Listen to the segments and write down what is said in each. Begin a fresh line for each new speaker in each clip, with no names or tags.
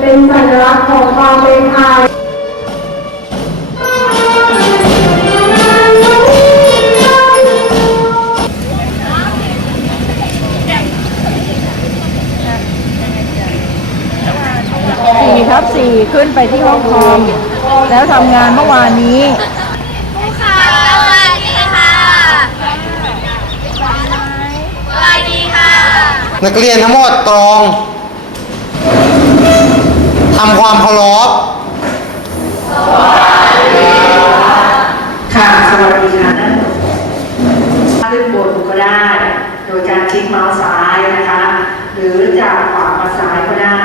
เป็นสัญลักษณ์ของความเป็นไทย
สี่ทับสี่ขึ้นไปที่ห้องคอม แล้วทำงานเมื่อวานนี้
ค่ะสวัสดีค่ะสวัสดีค่ะ
นักเรียนทั้งหมดตรง ทำความเคารพ
ค่ะ สวัสดีค่ะท่านขึ้นบนก็ได้ โดยการคลิกเมาส์ซ้ายนะคะ หรือจากขวามาซ้ายก็ได้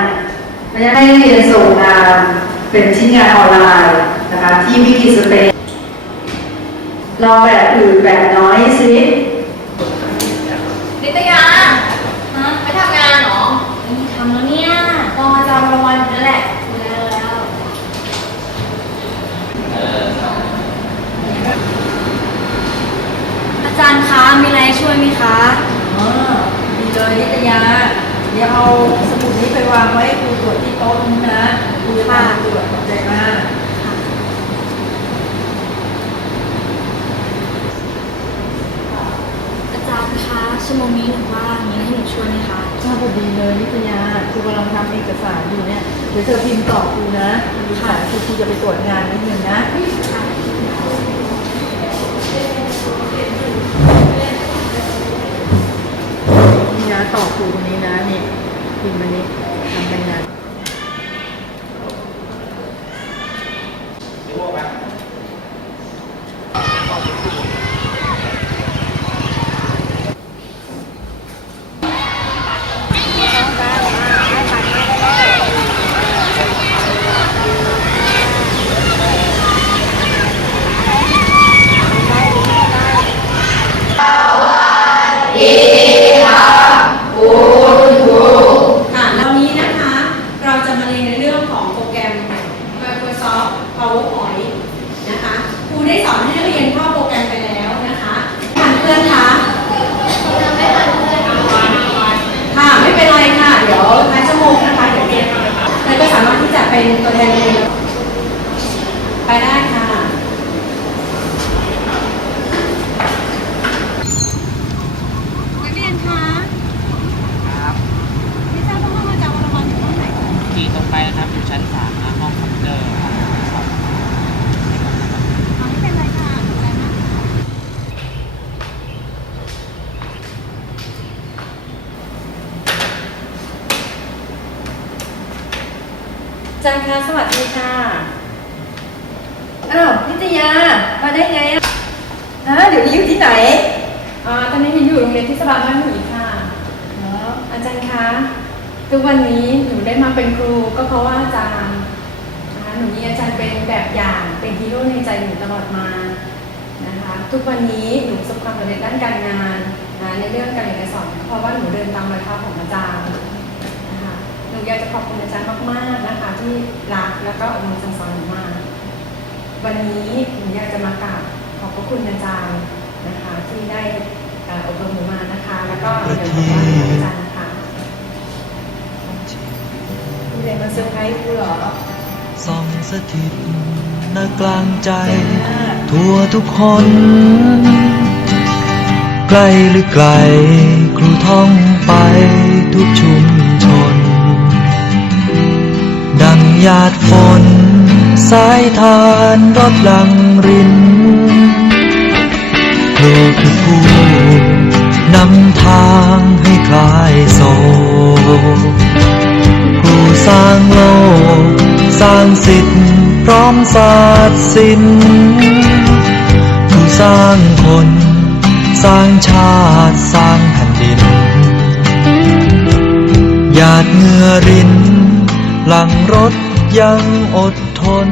ไม่ได้ให้เรียนส่งงานเป็นชิ้นงานออนไลน์นะคะที่วิกิสเปนลองแบบอื่นแบบน้อยสิ
นิตยาฮะไปทำงานเหรอไม่ทำแล้วเนี่ยรออาจา รย์รางวัลอยู่นั่นแหละแล้วแล้วอาจารย์คะมีอะไรช่วยไหมคะ
อ๋อดีเลยนิตยา เดี๋ยวเอาสมุดนี้ไปวางไว้ครูตรวจที่โต๊ะนู้นนะครูจะมาตรวจขอบใจมาก
อาจารย์คะชั่วโมงนี้หนูว่างมีอะไรให้หนูช่วยไหมคะ
ข้าพอดีเลยนิตยาคือกำลังทำเอกสารอยู่เนี่ยเดี๋ยวเธอพิมพ์ตอครูนะค่ะคือครูจะไปตรวจงานนิดนึงนะนี่นะตอครูตรงนี้นะนี่พิมพ์อันนี้ทำเป็นงาน
ค่ะแล้วนี้นะคะ เราจะมาเรียนในเรื่องของ โปรแกรม Microsoft PowerPoint นะคะครูได้สอนให้นักเรียนเข้าโปรแกรมไปแล้วนะคะทันเพื่อนคะค่ะไม่เป็นไรค่ะ เดี๋ยวท้ายชั่วโมงนะคะ เดี๋ยวเรียนแล้วก็สามารถที่จะเป็นตัวแทนเรียนไปได้ค่ะ นักเรียนคะไม่ทราบว่าห้องอาจารย์วรวรรณอยู่ห้องไหนคะ
ขี่ตรงไปนะครับอยู่ชั้นสามนะห้องคอมพิวเตอร์ครับ
อ๋อไม่เป็นไรค่ะขอบใจมากอา จารย์คะสวัสดีค่ะ
อ้าวนิตยา มาได้ไงอะฮะเดี๋ยวนี้อยู่ที่ไหน
อ่าตอนนี้หนูอยู่โรงเรียนเที่สบาลบ้านหมีค่ะ
เนาะ
อาจารย์คะ ทุกวันนี้หนูได้มาเป็นครูก็เพราะว่าอาจารย์นะคะหนูมีอาจารย์เป็นแบบอย่างเป็นฮีโร่ในใจหนูตลอดมานะคะ ทุกวันนี้หนูประสบความสำเร็จด้านการงานนะในเรื่องการเรียนการสอน เพราะว่าหนูเดินตามรอยเท้าของอาจารย์นะคะหนูอยากจะขอบคุณอาจารย์มากๆนะคะที่ รักแล้วก็อบรมสั่งสอนหนูมา วันนี้หนูอยากจะมากราบขอบพระคุณอาจารย์นะคะ ที่ได้เอ่ออบรมหนูมานะคะ แล้วก็เดี๋ยวบอกว่าอาจารย์นะคะ
คุณเรียนมาเซอร์ไพรส์ครูเหรอ
ส่องสถิตณกลางใจ ทั่วทุกคนใกล้หรือไกล ครูท่องไปทุกชุม หยาดฝน สายทานรถลังรินครูคือผู้นำทางให้คลายโศกผู้สร้างโลก สร้างสิทธิ์พร้อมศาสตร์ศิลป์ผู้สร้างคน สร้างชาติสร้างแผ่นดินหยาดเหงื่อรินหลังรถ ยังอดทน